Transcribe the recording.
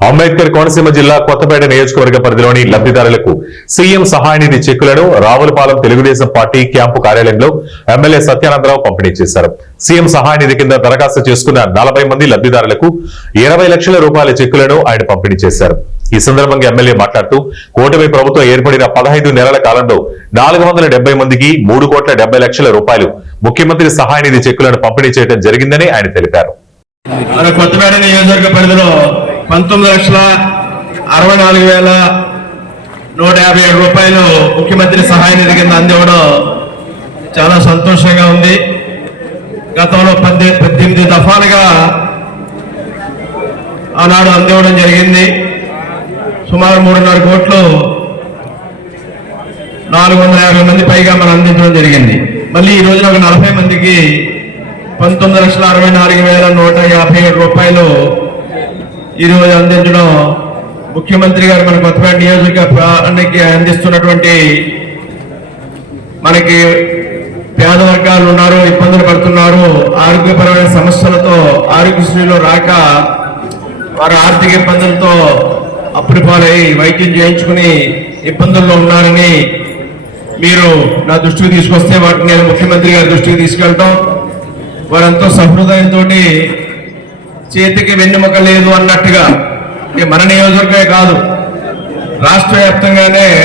అంబేద్కర్ కోనసీమ జిల్లా కొత్తపేట నియోజకవర్గ పరిధిలోని లబ్ధిదారులకు సీఎం సహాయ నిధి చెక్కులను రావులపాలెం తెలుగుదేశం పార్టీ క్యాంపు కార్యాలయంలో ఎమ్మెల్యే సత్యానందరావు పంపిణీ చేశారు. సీఎం సహాయ నిధి కింద దరఖాస్తు చేసుకున్న 40 మంది లబ్ధిదారులకు 20 లక్షల రూపాయల చెక్కులను ఆయన పంపిణీ చేశారు. ఈ సందర్భంగా ఎమ్మెల్యే మాట్లాడుతూ కూటమి ప్రభుత్వం ఏర్పడిన 15 నెలల కాలంలో 470 మందికి 3,70,00,000 రూపాయలు ముఖ్యమంత్రి సహాయ నిధి చెక్కులను పంపిణీ చేయడం జరిగిందని ఆయన తెలిపారు. మన కొత్తపేట నియోజకవర్గ పరిధిలో 19,64,157 రూపాయలు ముఖ్యమంత్రి సహాయ నిధి కింద అందివ్వడం చాలా సంతోషంగా ఉంది. గతంలో 18 దఫాలుగా ఆనాడు అందివ్వడం జరిగింది. సుమారు 3.5 కోట్లు 450 మంది పైగా మనం అందించడం జరిగింది. మళ్ళీ ఈ రోజున ఒక 40 మందికి 19,64,157 రూపాయలు ఈరోజు అందించడం ముఖ్యమంత్రి గారు మన కొత్తపేట నియోజకవర్గానికి అందిస్తున్నటువంటి మనకి పేద వర్గాలు ఉన్నారు, ఇబ్బందులు పడుతున్నారు, ఆరోగ్యపరమైన సమస్యలతో ఆరోగ్యశ్రీలో రాక వారు ఆర్థిక ఇబ్బందులతో అప్పుల పాలై వైద్యం చేయించుకుని ఇబ్బందుల్లో ఉన్నారని మీరు నా దృష్టికి తీసుకొస్తే వాటిని నేను ముఖ్యమంత్రి గారి దృష్టికి తీసుకెళ్తాం. వారంతో సహృదయంతో చేతికి వెన్నెముక లేదు అన్నట్టుగా మన నియోజకవర్గమే కాదు రాష్ట్ర వ్యాప్తంగానే